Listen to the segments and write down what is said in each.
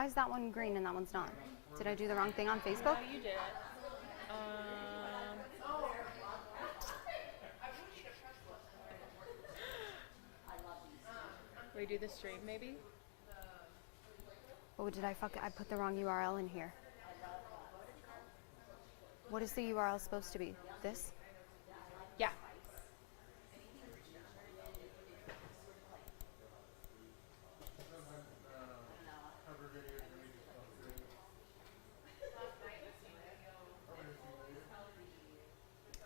Why is that one green and that one's not? Did I do the wrong thing on Facebook? No, you did it. Redo the stream, maybe? Oh, did I put the wrong URL in here. What is the URL supposed to be? This? Yeah.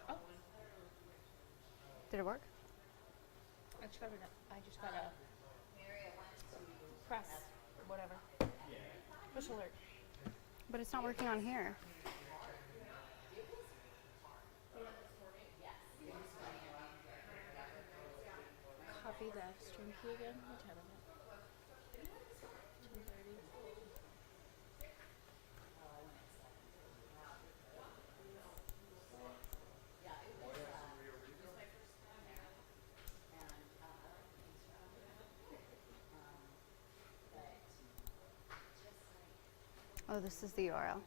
Oh. Did it work? I just got a press, whatever. Push alert. But it's not working on here. Copy the stream key again. What time is it? 2:30. Oh, this is the URL.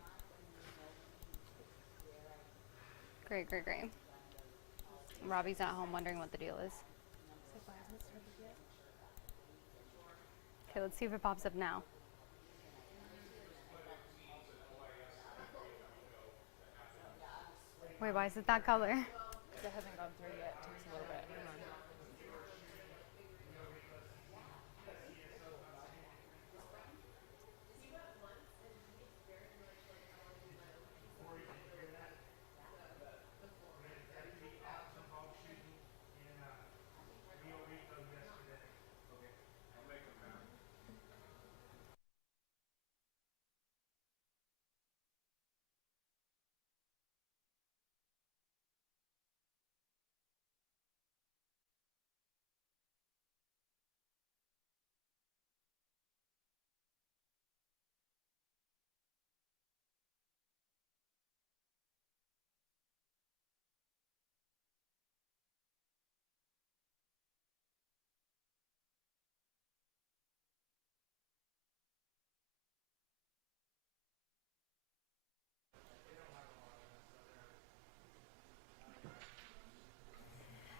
Great. Robbie's at home wondering what the deal is. So why hasn't it started yet? Okay, let's see if it pops up now. Wait, why is it that color? Because it hasn't gone through yet. It takes a little bit. Hang on.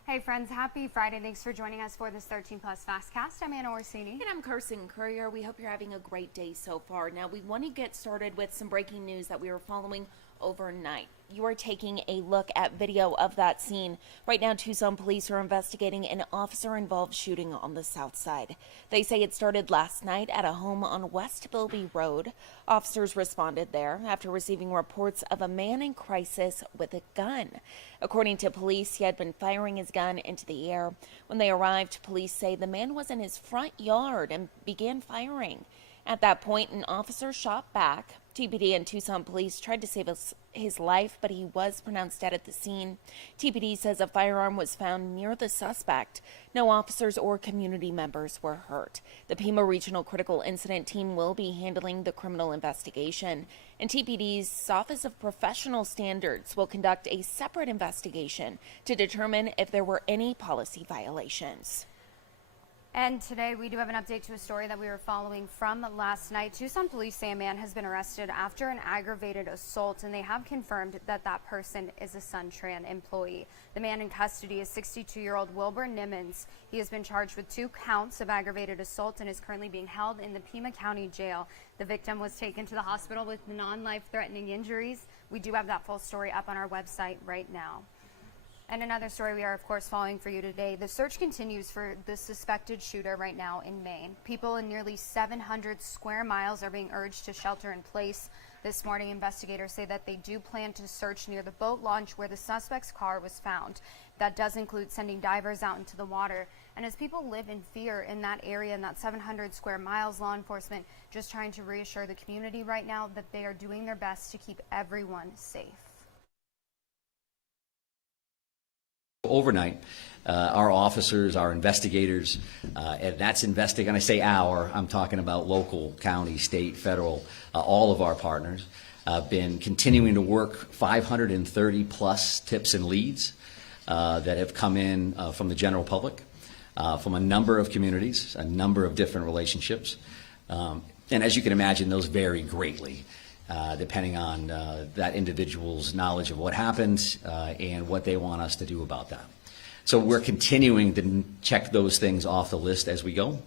Hey friends, happy Friday. Thanks for joining us for this 13 Plus FastCast. I'm Anna Orsini. And I'm Kirsten Courier. We hope you're having a great day so far. Now, we want to get started with some breaking news that we were following overnight. You are taking a look at video of that scene. Right now, Tucson police are investigating an officer-involved shooting on the south side. They say it started last night at a home on West Bilby Road. Officers responded there after receiving reports of a man in crisis with a gun. According to police, he had been firing his gun into the air. When they arrived, police say the man was in his front yard and began firing. At that point, an officer shot back. TPD and Tucson police tried to save his life, but he was pronounced dead at the scene. TPD says a firearm was found near the suspect. No officers or community members were hurt. The Pima Regional Critical Incident Team will be handling the criminal investigation, and TPD's Office of Professional Standards will conduct a separate investigation to determine if there were any policy violations. And today we do have an update to a story that we were following from last night. Tucson police say a man has been arrested after an aggravated assault, and they have confirmed that that person is a Suntran employee. The man in custody is 62-year-old Wilbur Nimmons. He has been charged with 2 counts of aggravated assault and is currently being held in the Pima County Jail. The victim was taken to the hospital with non-life-threatening injuries. We do have that full story up on our website right now. And another story we are, of course, following for you today. The search continues for the suspected shooter right now in Maine. People in nearly 700 square miles are being urged to shelter in place. This morning, investigators say that they do plan to search near the boat launch where the suspect's car was found. That does include sending divers out into the water. And as people live in fear in that area, in that 700 square miles, law enforcement just trying to reassure the community right now that they are doing their best to keep everyone safe. Overnight, our officers, our investigators, and that's investigating, and I say our, I'm talking about local, county, state, federal, all of our partners, been continuing to work 530 plus tips and leads that have come in from the general public, from a number of communities, a number of different relationships. And as you can imagine, those vary greatly, depending on that individual's knowledge of what happened and what they want us to do about that. So we're continuing to check those things off the list as we go.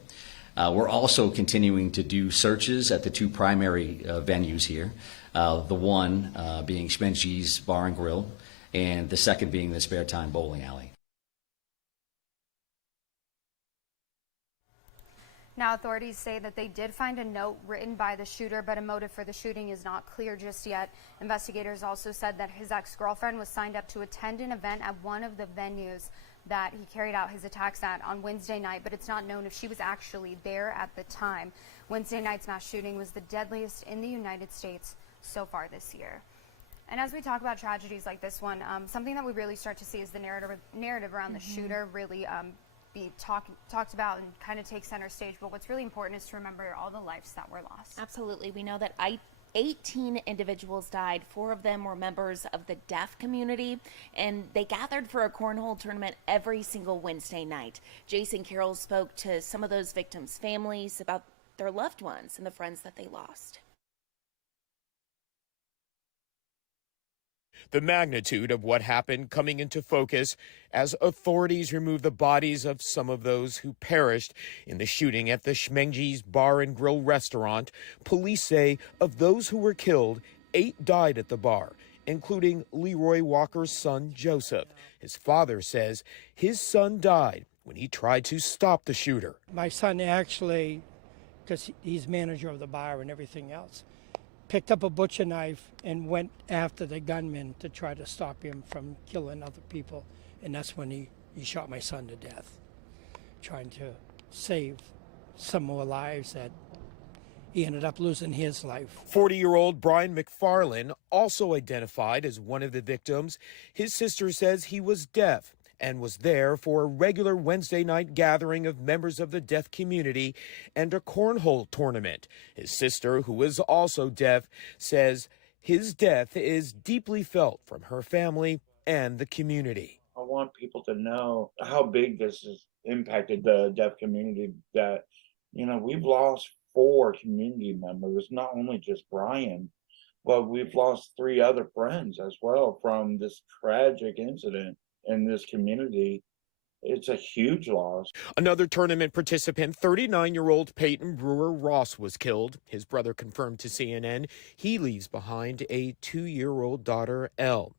We're also continuing to do searches at the two primary venues here, the one being Schmenge's Bar and Grill, and the second being the Spare Time Bowling Alley. Now, authorities say that they did find a note written by the shooter, but a motive for the shooting is not clear just yet. Investigators also said that his ex-girlfriend was signed up to attend an event at one of the venues that he carried out his attacks at on Wednesday night, but it's not known if she was actually there at the time. Wednesday night's mass shooting was the deadliest in the United States so far this year. And as we talk about tragedies like this one, something that we really start to see is the narrative around the shooter really be talked about and kind of take center stage. But what's really important is to remember all the lives that were lost. Absolutely. We know that 18 individuals died. 4 of them were members of the deaf community, and they gathered for a cornhole tournament every single Wednesday night. Jason Carroll spoke to some of those victims' families about their loved ones and the friends that they lost. The magnitude of what happened coming into focus as authorities remove the bodies of some of those who perished in the shooting at the Schmenge's Bar and Grill restaurant. Police say of those who were killed, 8 died at the bar, including Leroy Walker's son, Joseph. His father says his son died when he tried to stop the shooter. My son actually, because he's manager of the bar and everything else, picked up a butcher knife and went after the gunman to try to stop him from killing other people. And that's when he shot my son to death, trying to save some more lives that he ended up losing his life. 40-year-old Brian McFarlane, also identified as one of the victims. His sister says he was deaf and was there for a regular Wednesday night gathering of members of the deaf community and a cornhole tournament. His sister, who is also deaf, says his death is deeply felt from her family and the community. I want people to know how big this has impacted the deaf community, that, we've lost 4 community members, not only just Brian, but we've lost 3 other friends as well from this tragic incident in this community. It's a huge loss. Another tournament participant, 39-year-old Peyton Brewer Ross, was killed. His brother confirmed to CNN he leaves behind a 2-year-old daughter, Elle.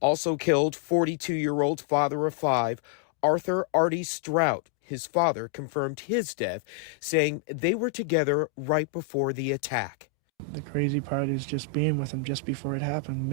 Also killed, 42-year-old father of 5, Arthur Artie Strout. His father confirmed his death, saying they were together right before the attack. The crazy part is just being with him just before it happened,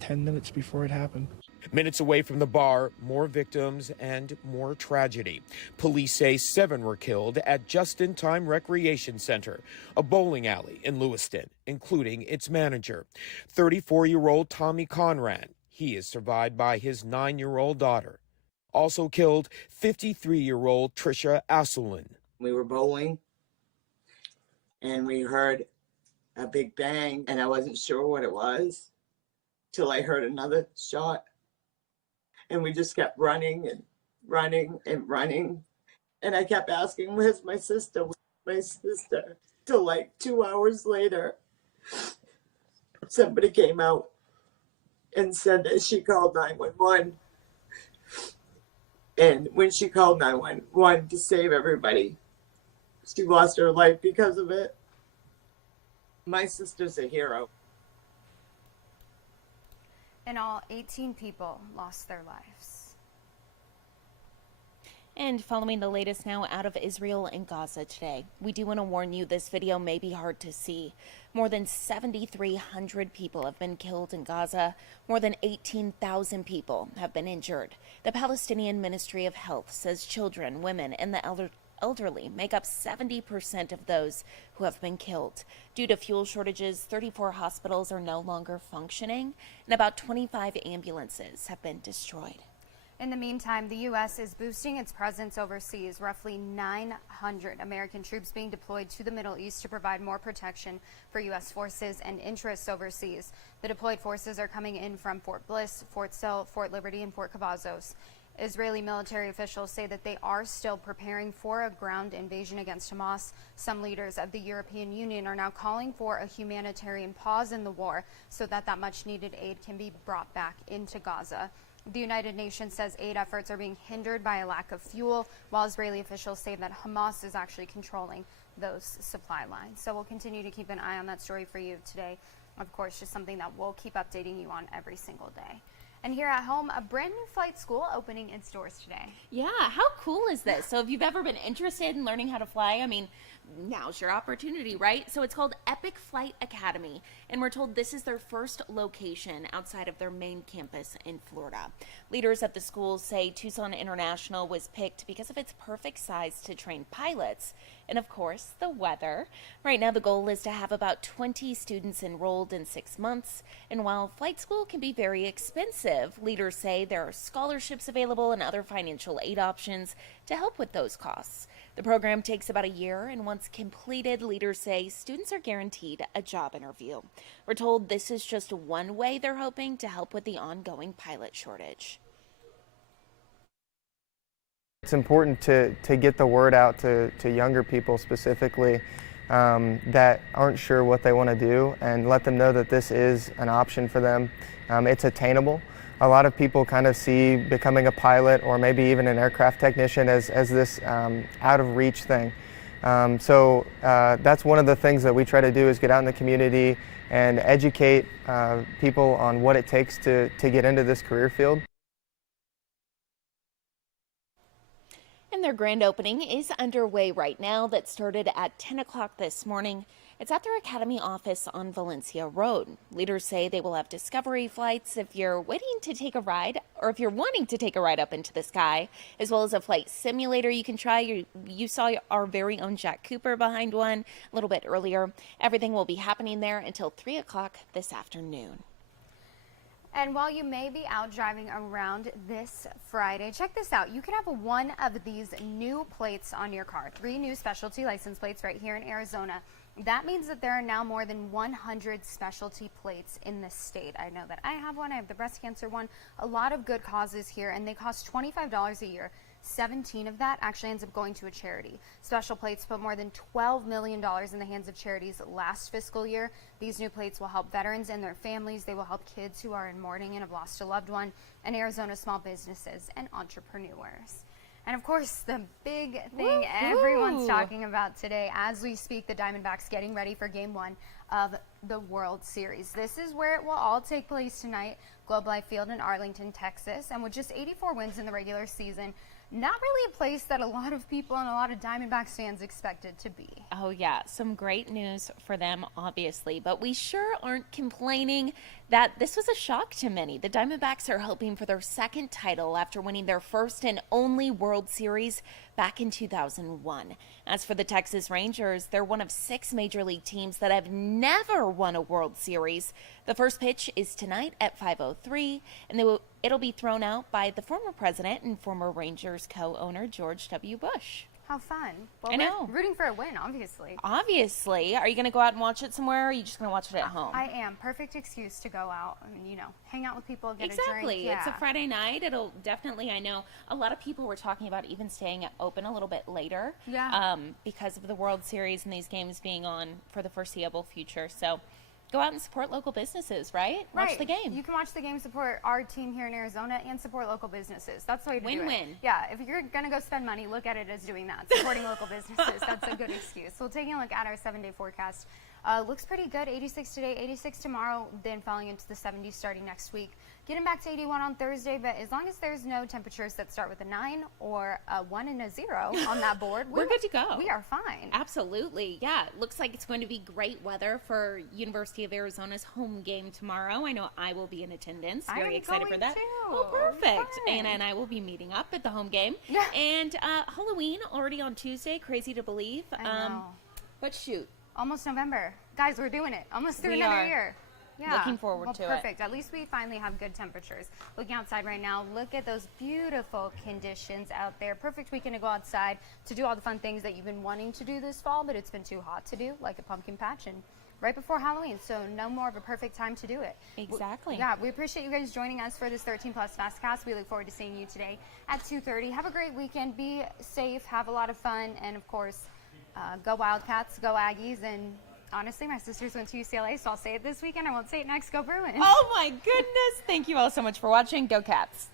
10 minutes before it happened. Minutes away from the bar, more victims and more tragedy. Police say 7 were killed at Just-in-Time Recreation Center, a bowling alley in Lewiston, including its manager, 34-year-old Tommy Conrad. He is survived by his 9-year-old daughter. Also killed, 53-year-old Tricia Asselin. We were bowling, and we heard a big bang, and I wasn't sure what it was till I heard another shot. And we just kept running and running and running. And I kept asking, where's my sister? Where's my sister? Till like 2 hours later, somebody came out and said that she called 911. And when she called 911 to save everybody, she lost her life because of it. My sister's a hero. In all, 18 people lost their lives. And following the latest now out of Israel and Gaza today, we do want to warn you this video may be hard to see. More than 7,300 people have been killed in Gaza. More than 18,000 people have been injured. The Palestinian Ministry of Health says children, women, and the elderly make up 70% of those who have been killed. Due to fuel shortages, 34 hospitals are no longer functioning, and about 25 ambulances have been destroyed. In the meantime, the U.S. is boosting its presence overseas, roughly 900 American troops being deployed to the Middle East to provide more protection for U.S. forces and interests overseas. The deployed forces are coming in from Fort Bliss, Fort Sill, Fort Liberty, and Fort Cavazos. Israeli military officials say that they are still preparing for a ground invasion against Hamas. Some leaders of the European Union are now calling for a humanitarian pause in the war so that much needed aid can be brought back into Gaza. The United Nations says aid efforts are being hindered by a lack of fuel, while Israeli officials say that Hamas is actually controlling those supply lines. So we'll continue to keep an eye on that story for you today. Of course, just something that we'll keep updating you on every single day. And here at home, a brand new flight school opening its doors today. Yeah, how cool is this? So if you've ever been interested in learning how to fly, I mean, now's your opportunity, right? So it's called Epic Flight Academy, and we're told this is their first location outside of their main campus in Florida. Leaders at the school say Tucson International was picked because of its perfect size to train pilots, and of course, the weather. Right now, the goal is to have about 20 students enrolled in 6 months, and while flight school can be very expensive, leaders say there are scholarships available and other financial aid options to help with those costs. The program takes about a year, and once completed, leaders say students are guaranteed a job interview. We're told this is just one way they're hoping to help with the ongoing pilot shortage. It's important to get the word out to younger people specifically that aren't sure what they want to do, and let them know that this is an option for them. It's attainable. A lot of people kind of see becoming a pilot or maybe even an aircraft technician as this out of reach thing. So that's one of the things that we try to do, is get out in the community and educate people on what it takes to get into this career field. And their grand opening is underway right now. That started at 10 o'clock this morning. It's at their Academy office on Valencia Road. Leaders say they will have discovery flights if you're waiting to take a ride, or if you're wanting to take a ride up into the sky, as well as a flight simulator you can try. You saw our very own Jack Cooper behind one a little bit earlier. Everything will be happening there until 3 o'clock this afternoon. And while you may be out driving around this Friday, check this out. You can have one of these new plates on your car. 3 new specialty license plates right here in Arizona. That means that there are now more than 100 specialty plates in this state. I know that I have one. I have the breast cancer one. A lot of good causes here, and they cost $25 a year. 17 of that actually ends up going to a charity. Special plates put more than $12 million in the hands of charities last fiscal year. These new plates will help veterans and their families. They will help kids who are in mourning and have lost a loved one, and Arizona small businesses and entrepreneurs. And of course, the big thing everyone's talking about today as we speak, the Diamondbacks getting ready for Game 1 of the World Series. This is where it will all take place tonight, Globe Life Field in Arlington, Texas. And with just 84 wins in the regular season, not really a place that a lot of people and a lot of Diamondbacks fans expected to be. Oh yeah, some great news for them, obviously, but we sure aren't complaining that this was a shock to many. The Diamondbacks are hoping for their second title after winning their first and only World Series back in 2001. As for the Texas Rangers, they're one of 6 major league teams that have never won a World Series. The first pitch is tonight at 5:03, and it'll be thrown out by the former president and former Rangers co-owner George W. Bush. How fun. Well, I know. we're rooting for a win, obviously. Obviously. Are you going to go out and watch it somewhere, or are you just going to watch it at home? I am. Perfect excuse to go out and, hang out with people, get a drink. Exactly. Yeah. It's a Friday night. It'll definitely, I know, a lot of people were talking about even staying open a little bit later. Yeah. Because of the World Series and these games being on for the foreseeable future. So go out and support local businesses, right? Watch the game. You can watch the game, support our team here in Arizona, and support local businesses. That's the way to do it. Win-win. Yeah, if you're going to go spend money, look at it as doing that, supporting local businesses. That's a good excuse. So taking a look at our 7-day forecast. Looks pretty good. 86 today, 86 tomorrow, then falling into the 70s starting next week. Getting back to 81 on Thursday, but as long as there's no temperatures that start with a 9 or a 1 and a 0 on that board, we're good to go. We are fine. Absolutely. Yeah, it looks like it's going to be great weather for University of Arizona's home game tomorrow. I know I will be in attendance. Very excited for that. Too. Oh, perfect. Fun. Anna and I will be meeting up at the home game. Yeah. And Halloween already on Tuesday. Crazy to believe. I know. But shoot. Almost November. Guys, we're doing it. Almost through We another are. year. Yeah. Looking forward well, to it. perfect. At least we finally have good temperatures. Looking outside right now, look at those beautiful conditions out there. Perfect weekend to go outside to do all the fun things that you've been wanting to do this fall, but it's been too hot to do, like a pumpkin patch and right before Halloween. So no more of a perfect time to do it. Exactly. Yeah, we appreciate you guys joining us for this 13 Plus FastCast. We look forward to seeing you today at 2:30. Have a great weekend. Be safe. Have a lot of fun. And of course, go Wildcats, go Aggies, and honestly, my sisters went to UCLA, so I'll say it this weekend. I won't say it next. Go Bruins. Oh my goodness. Thank you all so much for watching. Go Cats.